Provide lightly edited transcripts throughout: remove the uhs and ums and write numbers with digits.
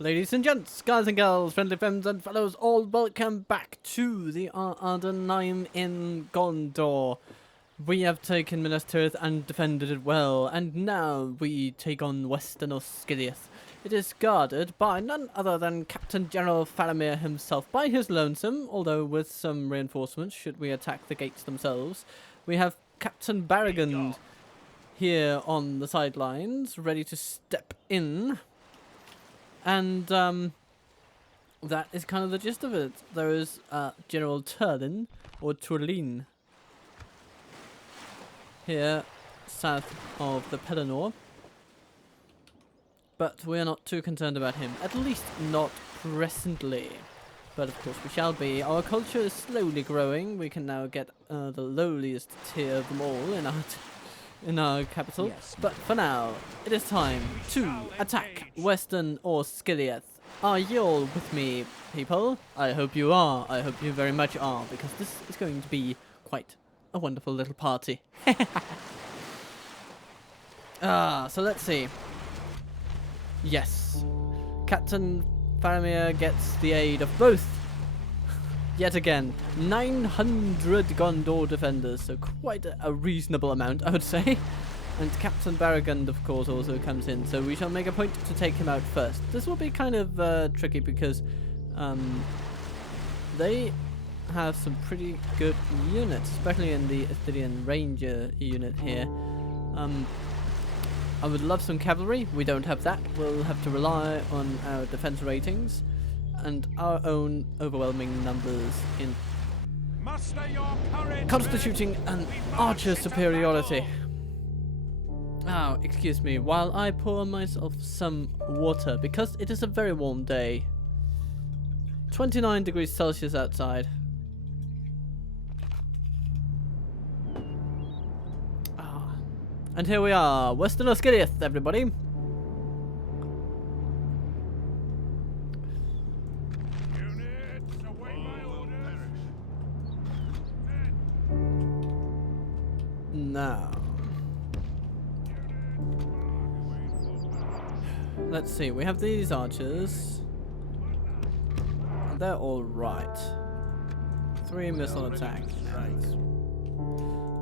Ladies and gents, guys and girls, friendly friends and fellows, all welcome back to the Ar-Ardunaim in Gondor. We have taken Minas Tirith and defended it well, and now we take on Western Osgiliath. It is guarded by none other than Captain General Faramir himself, by his lonesome, although with some reinforcements should we attack the gates themselves. We have Captain Barragand here on the sidelines, ready to step in. And that is kind of the gist of it. There is General Turlin, or Turlin, here south of the Pelennor. But we are not too concerned about him, at least not presently. But of course we shall be. Our culture is slowly growing. We can now get the lowliest tier of them all in our capital. Yes. But for now, it is time to attack Western Osgiliath. Are you all with me, people? I hope you are. I hope you very much are, because this is going to be quite a wonderful little party. So let's see. Yes. Captain Faramir gets the aid of both. Yet again, 900 Gondor defenders, so quite a reasonable amount, I would say. And Captain Barragand, of course, also comes in, so we shall make a point to take him out first. This will be kind of tricky because they have some pretty good units, especially in the Assyrian Ranger unit here. I would love some cavalry. We don't have that. We'll have to rely on our defense ratings and our own overwhelming numbers in constituting an archer superiority. Oh, excuse me, while I pour myself some water, because it is a very warm day. 29 degrees Celsius outside. And here we are, Western Osgiliath, everybody. Now, let's see, we have these archers. They're all right. 3 missile attack.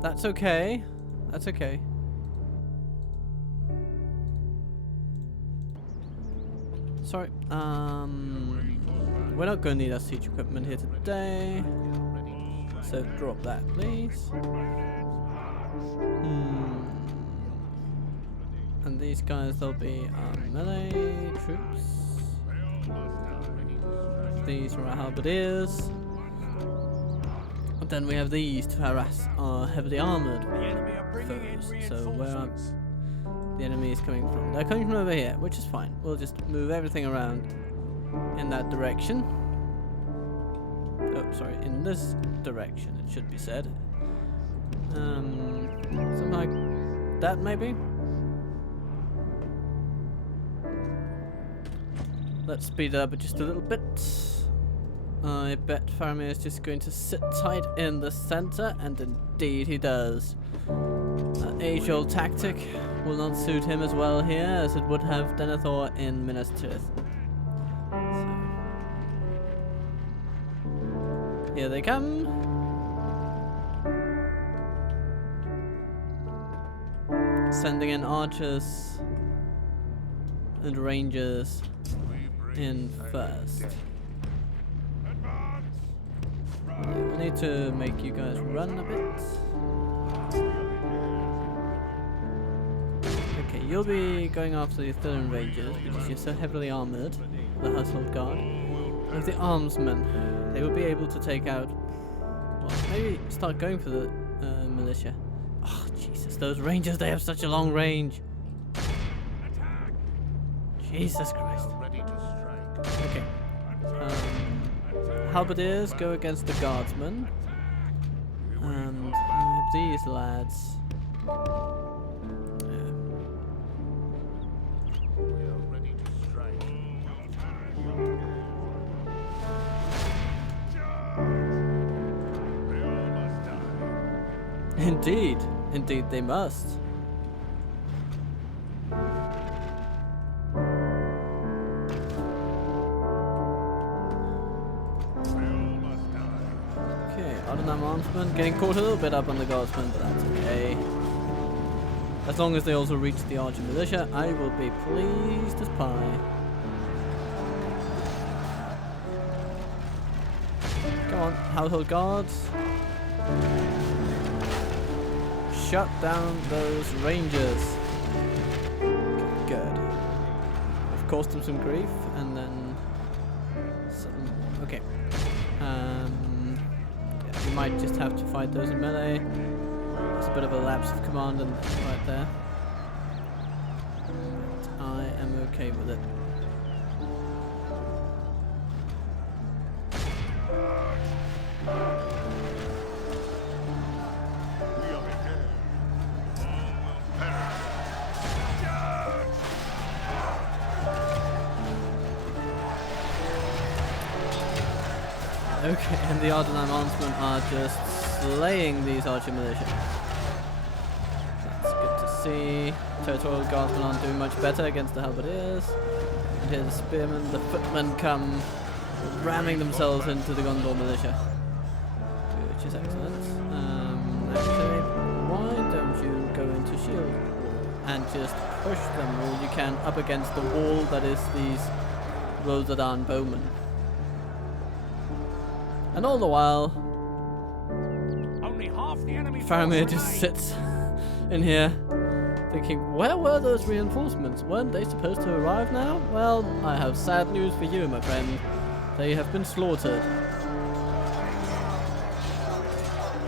That's okay. That's okay. Sorry, we're not going to need our siege equipment here today, so drop that, please. And these guys, they'll be melee troops. These are our halberdiers. And then we have these to harass our heavily armoured foes. So where are the enemy is coming from? They're coming from over here, which is fine. We'll just move everything around in that direction. Oh, sorry, in this direction, it should be said. Something like that, maybe? Let's speed it up just a little bit. I bet Faramir is just going to sit tight in the center, and indeed he does. Age-old tactic will not suit him as well here as it would have Denethor in Minas Tirith. So, here they come. Sending in archers and rangers in first. Yeah, we need to make you guys run a bit. Okay, you'll be going after the Assyrian Rangers because you're so heavily armoured, the Household Guard. With the Armsmen, they will be able to take out, well, maybe start going for the militia. Oh, Jesus, those Rangers, they have such a long range. Jesus Christ. Okay. Halberdiers go against the Guardsmen. And these lads. Indeed. Indeed they must. Ar-Ardunaim armsmen getting caught a little bit up on the guardsmen, but that's okay. As long as they also reach the archer militia, I will be pleased as pie. Come on, household guards. Shut down those rangers. Okay, good. I've caused them some grief, and then some, okay. Yeah, you might just have to fight those in melee. It's a bit of a lapse of command and right there. But I am okay with it. Okay, and the Ar-Ardunaim armsmen are just slaying these archer militia. That's good to see. Territorial guardsmen aren't doing much better against the halberdiers. And here's the spearmen. The footmen come ramming themselves into the Gondor militia, which is excellent. Actually, why don't you go into shield and just push them all you can up against the wall that is these Rosadan bowmen? And all the while, Faramir just sits in here thinking, where were those reinforcements? Weren't they supposed to arrive now? Well, I have sad news for you, my friend. They have been slaughtered. The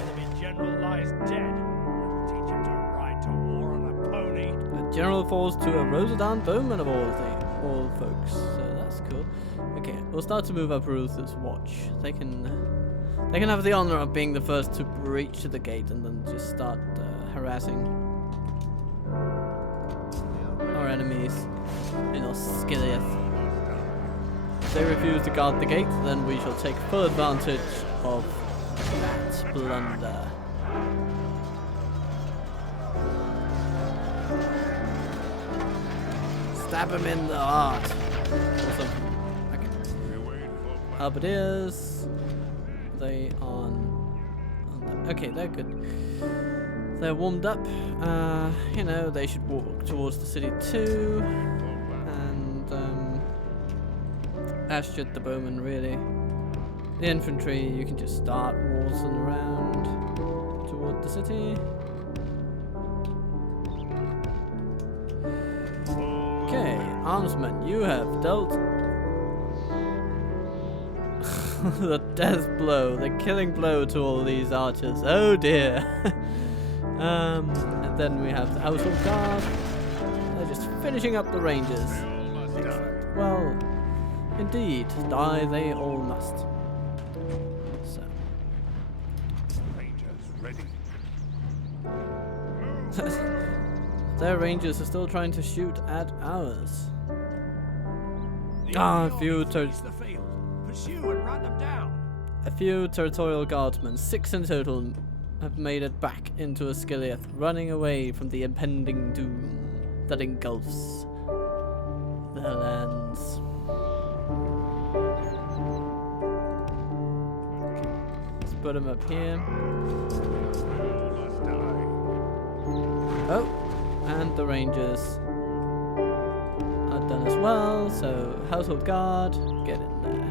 enemy general lies dead. Teach him to ride to war on a pony. The general falls to a Rosadan bowman of all folks, so that's cool. Okay, we'll start to move up Ruth's watch. They can have the honor of being the first to breach the gate and then just start harassing our enemies in Osgiliath. If they refuse to guard the gate, then we shall take full advantage of that blunder. Stab him in the heart. Or something. Halberdiers, they on okay, they're good. They're warmed up. You know, they should walk towards the city too, and as should the bowmen really. The infantry, you can just start waltzing around toward the city. Okay, armsmen, you have dealt the death blow, the killing blow to all these archers. Oh dear. And then we have the household guard. They're just finishing up the rangers. Excellent. Well, indeed, die they all must. So. Rangers ready. Their rangers are still trying to shoot at ours. A few territorial guardsmen, 6 in total, have made it back into Osgiliath, running away from the impending doom that engulfs their lands. Okay, let's put them up here. Oh, and the rangers are done as well, so household guard, get in there.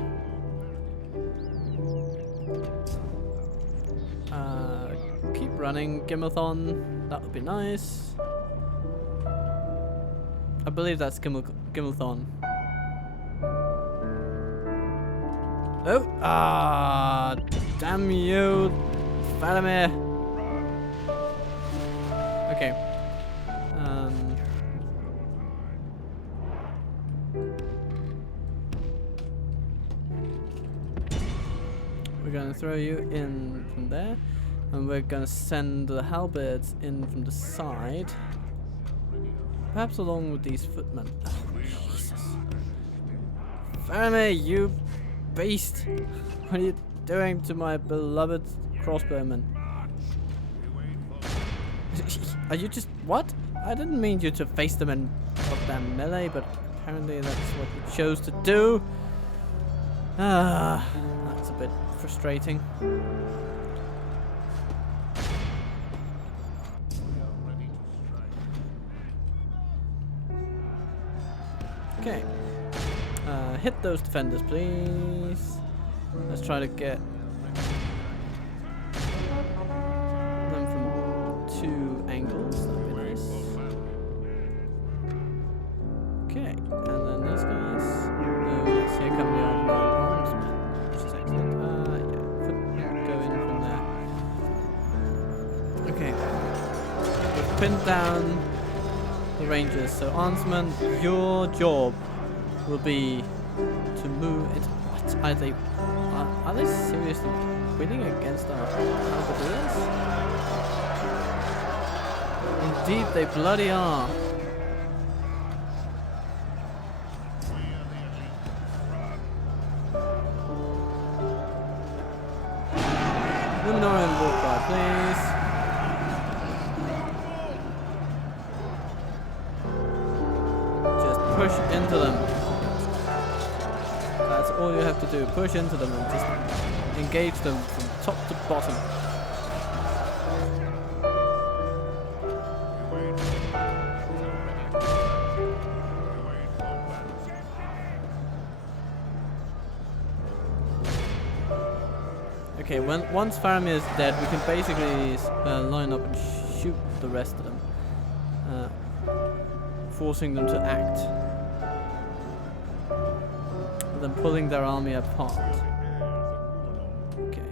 Keep running, Gimmelthon, that would be nice. I believe that's Gimmelthon. Oh, damn you, Faramir. Okay. We're gonna throw you in from there. And we're gonna send the halberds in from the side. Perhaps along with these footmen. Oh, Jesus. Faramir, you beast! What are you doing to my beloved crossbowmen? Are you just... what? I didn't mean you to face them in goddamn melee, but apparently that's what you chose to do. Ah, that's a bit frustrating. Okay. Hit those defenders, please. Let's try to get them from 2 angles. That'd be nice. Okay, and then these guys. Oh yes, here come the Ar-Ardunaim armsmen, which is excellent. Yeah, go in from there. Okay, we've pinned down the rangers. So armsmen, your job will be to move into. What are they? Are they seriously winning against our halberdiers? Indeed, they bloody are. Luminorium walk by, please. Just push into them. That's all you have to do. Push into them and just engage them from top to bottom. Okay, once Faramir is dead, we can basically line up and shoot the rest of them, forcing them to act, and then pulling their army apart. Okay,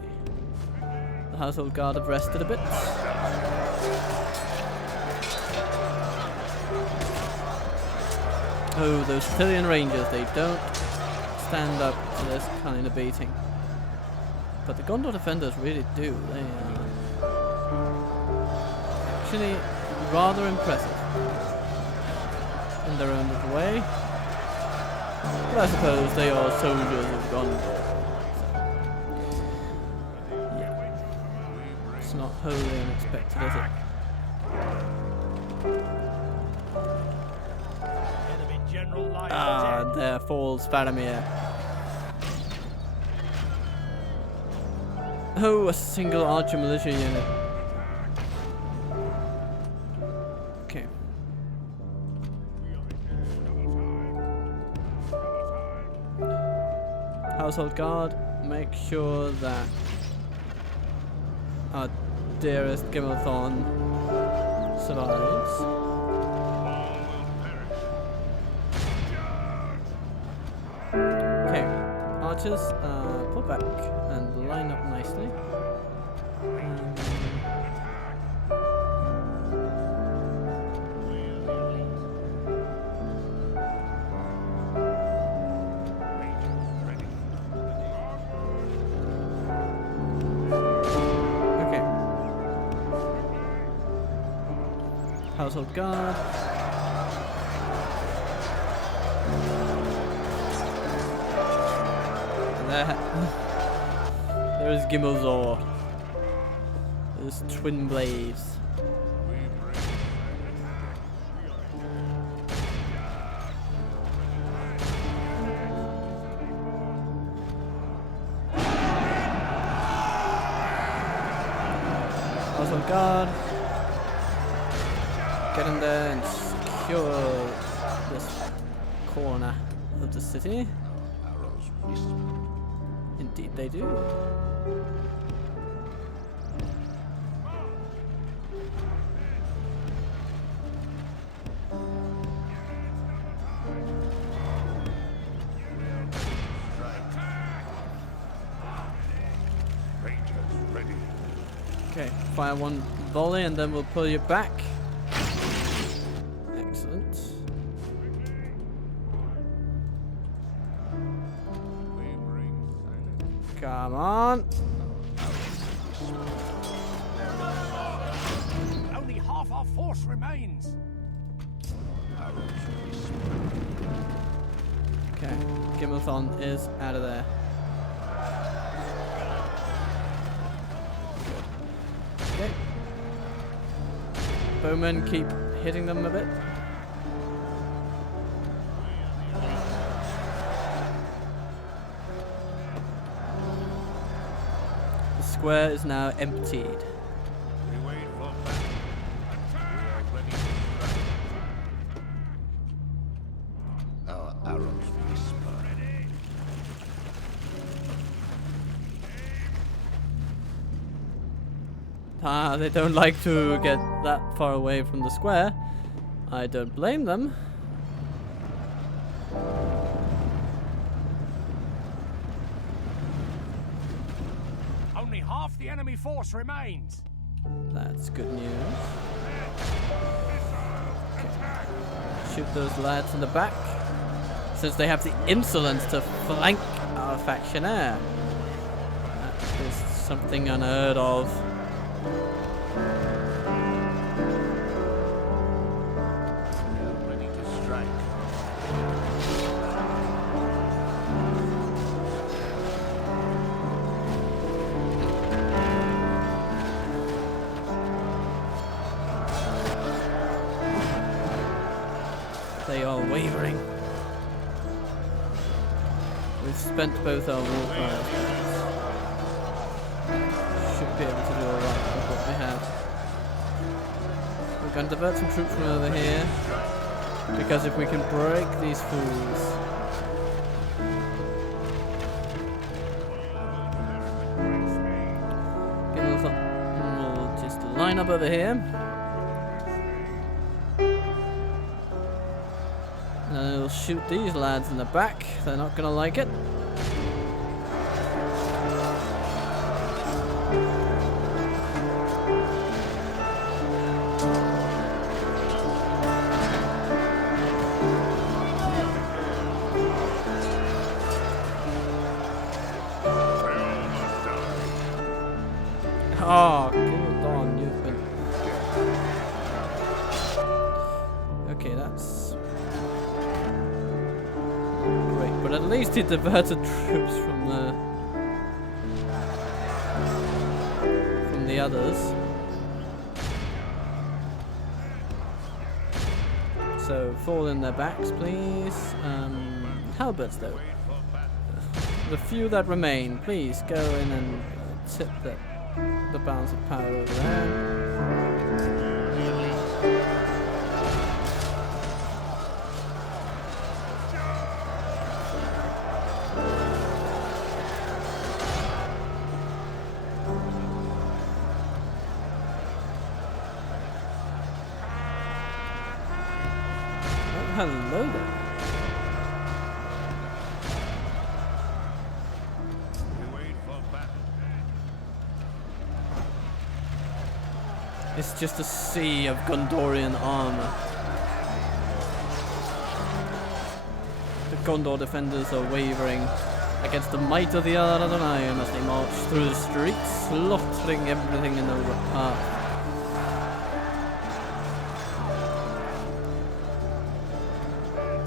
the household guard have rested a bit. Oh, those Sicilian rangers, they don't stand up to this kind of beating. But the Gondor defenders really do. They are actually rather impressive in their own little way. But I suppose they are soldiers of Gondor. So, yeah. It's not wholly unexpected, is it? Enemy general lies Ah, dead. there falls Faramir. Oh, a single archer militia unit. Okay. Household guard, make sure that our dearest Gimmelthorn survives. Okay, archers, pull back and line up nicely. Okay. Household guard. There's Gimmelzor. There's twin blades. Household guard. Get in there and secure this corner of the city. Indeed they do. Okay, fire one volley and then we'll pull you back. Excellent. Come on. Only half our force remains. Okay, Gimmelthorn is out of there. Okay. Bowmen keep hitting them a bit. The square is now emptied. Our They don't like to get that far away from the square. I don't blame them. Only half the enemy force remains. That's good news. Okay. Shoot those lads in the back, since they have the insolence to flank our factionaire. That is something unheard of. Ready to strike. They are wavering. We've spent both our war cries. Should be able to do alright with what we have. We're going to divert some troops from over here, because if we can break these fools, we'll just line up over here. And then we'll shoot these lads in the back. They're not gonna like it. Oh, good on, you've been... Okay, that's... great, but at least he diverted troops from the others. So, fall in their backs, please. Halberds, though. The few that remain, please go in and tip the balance of power over there. Oh, hello there. It's just a sea of Gondorian armor. The Gondor defenders are wavering against the might of the Ar-Ardunaim as they march through the streets, slaughtering everything in their path.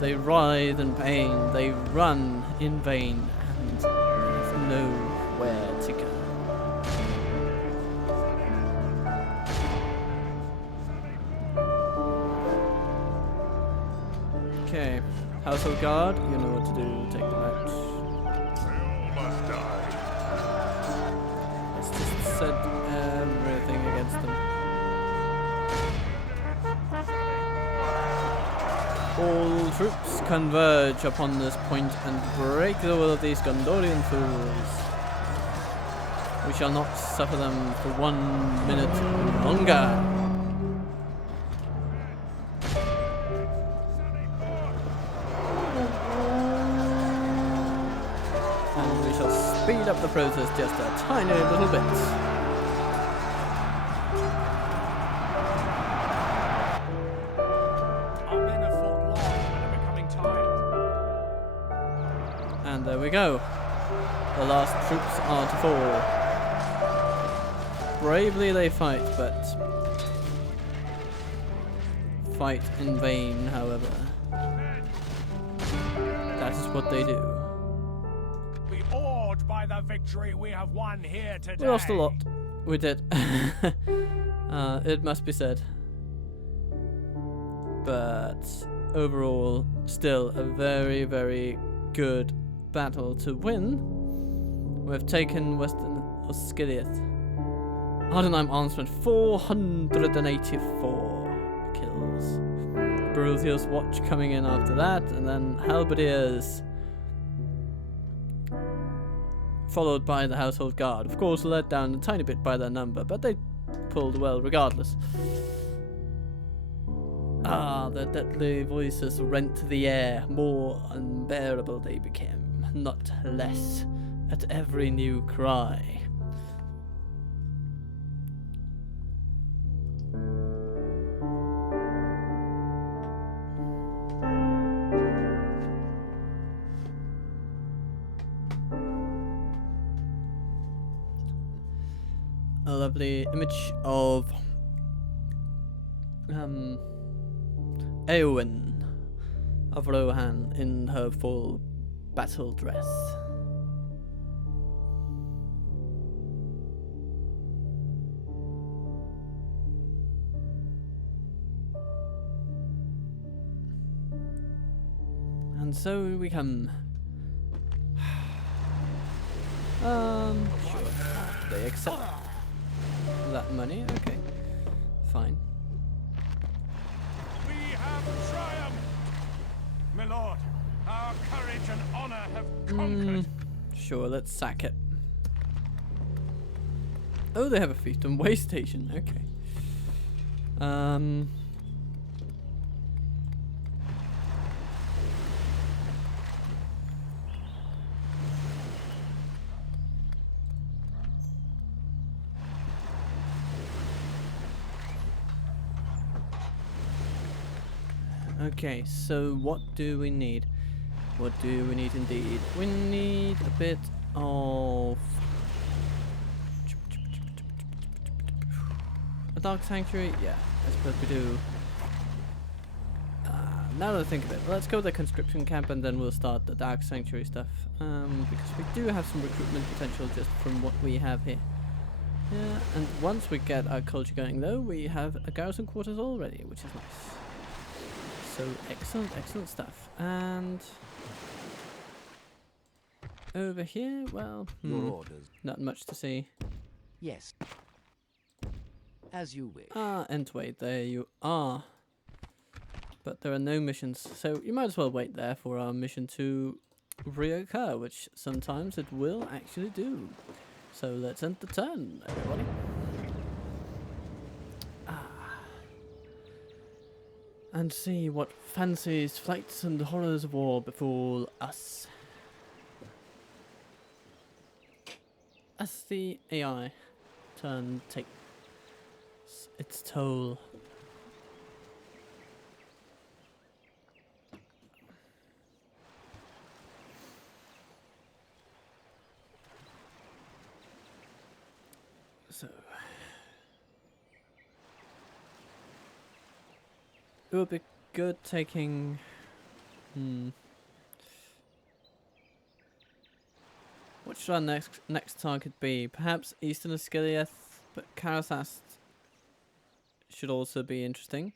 They writhe in pain, they run in vain, and there's nowhere to go. Okay, Household Guard, you know what to do, take them out. Let's just set everything against them. All troops converge upon this point and break the will of these Gondorian fools. We shall not suffer them for 1 minute longer. Speed up the process just a tiny little bit. Our men have fought long and are becoming tired. And there we go. The last troops are to fall. Bravely they fight, but fight in vain, however. That is what they do. By the victory we have won here today. We lost a lot. We did. It must be said. But overall, still a very, very good battle to win. We've taken Western Osgiliath. Ar-Ardunaim armsmen 484 kills. Baruthius Watch coming in after that, and then Halberdiers, followed by the Household Guard. Of course, led down a tiny bit by their number, but they pulled well regardless. Ah, their deadly voices rent the air. More unbearable they became, not less, at every new cry. A lovely image of Eowyn of Rohan in her full battle dress. And so we come. Sure. They accept that money. Okay, fine. We have triumphed! My lord, our courage and honor have conquered. Sure, let's sack it. Oh, they have a feast and way station. Okay. Okay, so what do we need? What do we need indeed? We need a bit of a dark sanctuary. Yeah, I suppose we do. Now that I think of it, let's go to the conscription camp and then we'll start the dark sanctuary stuff. Because we do have some recruitment potential just from what we have here. Yeah, and once we get our culture going though, we have a garrison quarters already, which is nice. So excellent, excellent stuff. And over here, well, Your orders. not much to see. Yes. As you wish. And wait, there you are. But there are no missions, so you might as well wait there for our mission to reoccur, which sometimes it will actually do. So let's end the turn, everybody. And see what fancies, flights, and horrors of war befall us. As the AI turn takes its toll. So it would be good taking what should our next target be? Perhaps Eastern Osgiliath, but Karasast should also be interesting.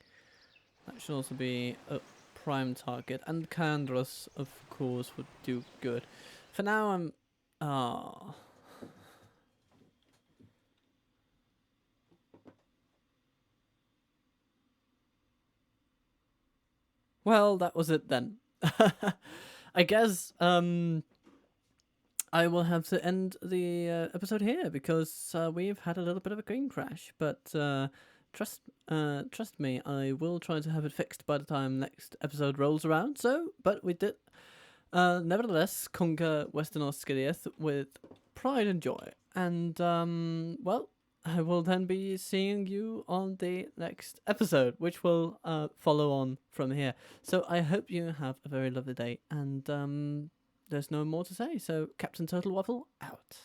That should also be a prime target. And Kandros, of course, would do good. For now I'm well, that was it then. I guess I will have to end the episode here because we've had a little bit of a green crash. But trust me, I will try to have it fixed by the time next episode rolls around. So, but we did nevertheless conquer Western Osgiliath with pride and joy. And well, I will then be seeing you on the next episode, which will follow on from here. So I hope you have a very lovely day, and there's no more to say. So Captain Turtle Waffle out.